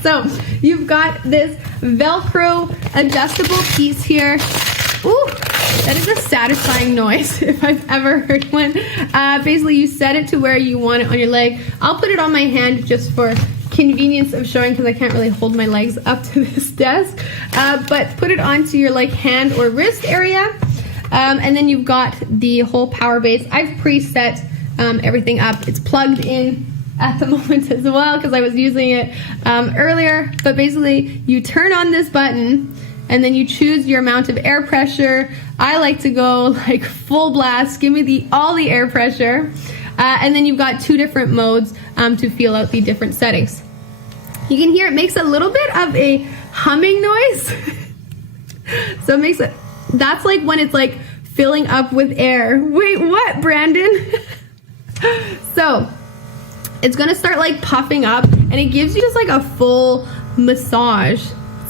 So you've got this Velcro adjustable piece here. Ooh, that is a satisfying noise if I've ever heard one. Basically, you set it to where you want it on your leg. I'll put it on my hand just for convenience of showing because I can't really hold my legs up to this desk. But put it onto your like hand or wrist area. And then you've got the whole power base. I've preset everything up. It's plugged in at the moment as well because I was using it earlier. But basically, you turn on this button and then you choose your amount of air pressure. I like to go like full blast, give me all the air pressure. And then you've got two different modes to feel out the different settings. You can hear it makes a little bit of a humming noise. So it makes it, that's like when it's like filling up with air. Wait, what, Brandon? So it's gonna start like puffing up and it gives you just like a full massage.